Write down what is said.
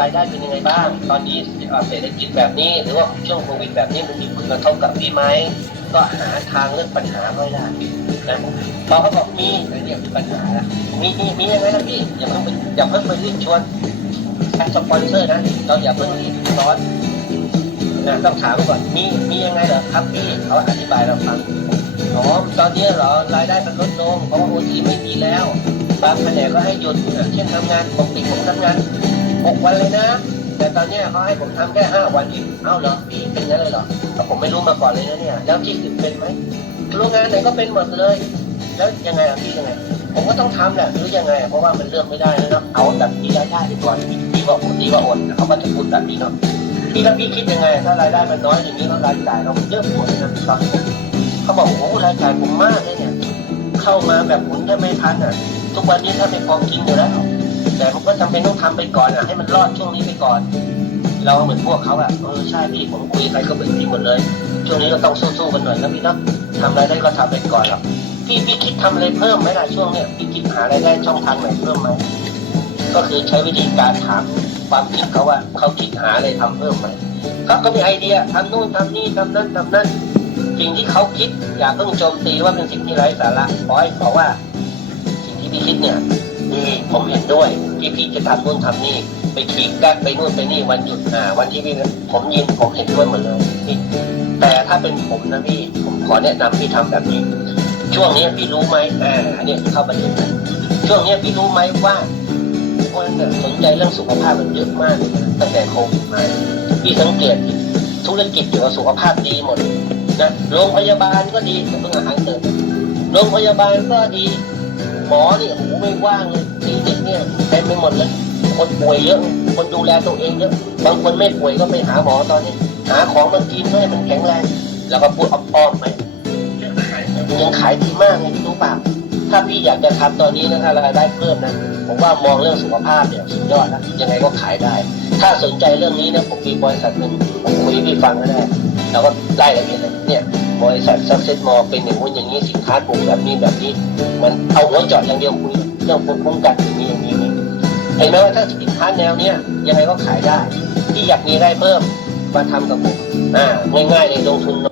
รายได้เป็นยังไงบ้าง ตอนนี้เอ่อเศรษฐกิจแบบนี้ หรือว่าช่วงโควิดแบบนี้มันมีผลกระทบกับพี่ไหม ก็หาทางเลือกปัญหาไม่ได้นะพอเขาบอกมีอันนี้คือปัญหาละมีมีมียังไงล่ะพี่อย่าเพิ่งไปอย่าเพิ่งไปรีบชวนแอดสปอนเซอร์นะเราอย่าเพิ่งรีบร้อนนะต้องถามก่อนมีมียังไงเหรอครับพี่เขาอธิบายเราฟังอ๋อตอนนี้เหรอรายได้มันลดลงเพราะว่าโอทีไม่มีแล้ว บางแผนกก็ให้หยุดเช่นทำงานปกติผมทำงาน หกวันเลยนะ แต่ตอนเนี้ยเขาให้ผมทำแค่ห้าวันเองเอ้าเหรอพี่เป็นงั้นเลยเหรอแต่ผมไม่รู้มาก่อนเลยนะเนี่ย แล้วที่อื่นเป็นไหมโรงงานไหนก็เป็นหมดเลย แล้วยังไงอะพี่ยังไง ผมก็ต้องทำแหละหรือยังไง เพราะว่ามันเลือกไม่ได้แล้วเนาะเอาแบบมีรายได้ไปก่อนดีกว่าอดดีกว่าอดเขาก็จะพูดแบบนี้เนาะพี่แล้วพี่คิดยังไง ถ้ารายได้มันน้อยอย่างนี้แล้วรายจ่ายเราเยอะกว่านะตอนนี้เขาบอกโอ้รายจ่ายผมมากเลยเนี่ย เข้ามาแบบหมุนแทบไม่ทันอะ ทุกวันนี้ถ้าไม่พอกินอยู่แล้ว แต่มันก็จำเป็นต้องทำไปก่อนอะให้มันรอดช่วงนี้ไปก่อน เราเหมือนพวกเขาแบบเออใช่พี่ผมคุยใครก็เป็นพี่หมดเลยช่วงนี้เราต้องสู้ๆกันหน่อยนะพี่นะทำรายได้ก็ทำไปก่อนครับพี่พี่คิดทำอะไรเพิ่มไหมล่ะช่วงเนี้ยพี่คิดหารายได้ช่องทางไหนเพิ่มไหมก็คือใช้วิธีการถามความคิดเขาว่าเขาคิดหาอะไรทำเพิ่มไหมเขาก็มีไอเดียทำนู่นทำนี่ทำนั่นทำนั่นสิ่งที่เขาคิดอย่าเพิ่งโจมตีว่าเป็นสิ่งที่ไร้สาระขอให้บอกว่า สิ่งที่พี่คิดเนี่ย นี่ผมเห็นด้วยที่พี่จะทำนู่นทำนี่ไปขีดแก้ไปนู่นไปนี่วันหยุดอ่าวันที่พี่ผมยินผมเห็นด้วยหมดเลยนี่แต่ถ้าเป็นผมนะพี่ผมขอแนะนำพี่ทำแบบนี้ ช่วงนี้พี่รู้ไหมอ่าอันนี้เข้าประเด็นนะช่วงนี้พี่รู้ไหมว่าคนนี่ยสนใจเรื่องสุขภาพมันเยอะมากตั้งแต่โควิดมาพี่สังเกตธุรกิจเกี่ยวกับสุขภาพดีหมดนะโรงพยาบาลก็ดีเพิ่งอาหารเสริมโรงพยาบาลก็ดี มอเนี่ยโอ้โหไม่ว่างเลยคลินิกเนี่ยเต็มไปหมดเลยคนป่วยเยอะคนดูแลตัวเองเยอะบางคนไม่ป่วยก็ไปหาหมอตอนนี้ หาของมากินให้มันแข็งแรงแล้วก็พูดอ้อมๆไปยังขายดีมากเลยพี่รู้ปล่าถ้าพี่อยากจะทำตอนนี้นะถ้ารายได้เพิ่มนะผมว่ามองเรื่องสุขภาพเนี่ยสุดยอดแล้วยังไงก็ขายได้ ถ้าสนใจเรื่องนี้นะผมมีบริษัทหนึ่งผมคุยให้พี่ฟังก็ได้เราก็ได้ละเอียดเลยเนี่ย บริษัทซักเซ็ตมอเป็นอย่างนู้นอย่างนี้สินค้ากลุ่มแบบนี้แบบนี้ มันเอาหัวจอดอย่างเดียวคุยเรื่องภูมิคุ้มกันอย่างนี้อย่างนี้อย่างนี้เห็นไหมว่าถ้าสินค้าแนวเนี้ยยังไงก็ขายได้ ที่อยากมีรายได้เพิ่มมาทำกับผมอ่าง่ายๆเลยลงทุน